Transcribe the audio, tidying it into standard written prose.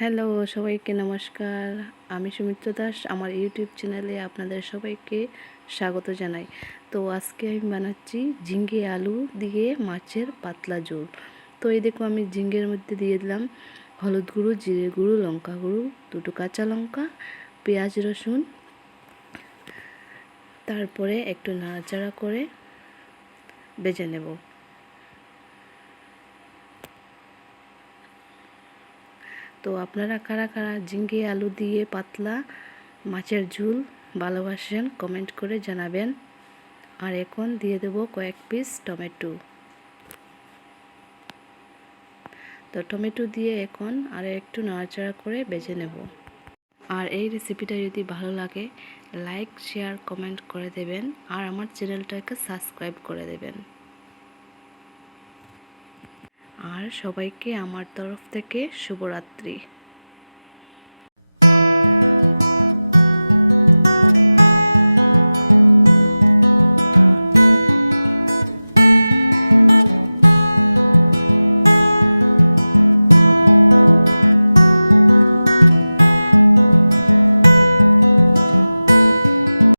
Hello, সবাইকে নমস্কার। আমি সুমিত্র দাস। আমার ইউটিউব চ্যানেলে আপনাদের সবাইকে স্বাগত জানাই। তো আজকে আমি বানাচ্ছি ঝিঙ্গে আলু দিয়ে মাছের পাতলা ঝোল। তো এই দেখো আমি ঝিঙ্গের মধ্যে দিয়ে দিলাম হলুদ গুঁড়ো, জিরে গুঁড়ো, লঙ্কা গুঁড়ো, দুটো কাঁচা লঙ্কা, পেঁয়াজ রসুন, তারপরে একটু নাড়াচাড়া করে ভেজে নেব। তো আপনারা কারা কারা ঝিঙ্গে আলু দিয়ে পাতলা মাছের ঝোল ভালোবাসেন কমেন্ট করে জানাবেন। আর এখন দিয়ে দেব কয়েক পিস টমেটো। তো টমেটো দিয়ে এখন আর একটু নাড়াচাড়া করে ভেজে নেব। আর এই রেসিপিটা যদি ভালো লাগে লাইক, শেয়ার, কমেন্ট করে দেবেন আর আমার চ্যানেলটাকে সাবস্ক্রাইব করে দেবেন। আর সবাইকে আমার তরফ থেকে শুভরাত্রি।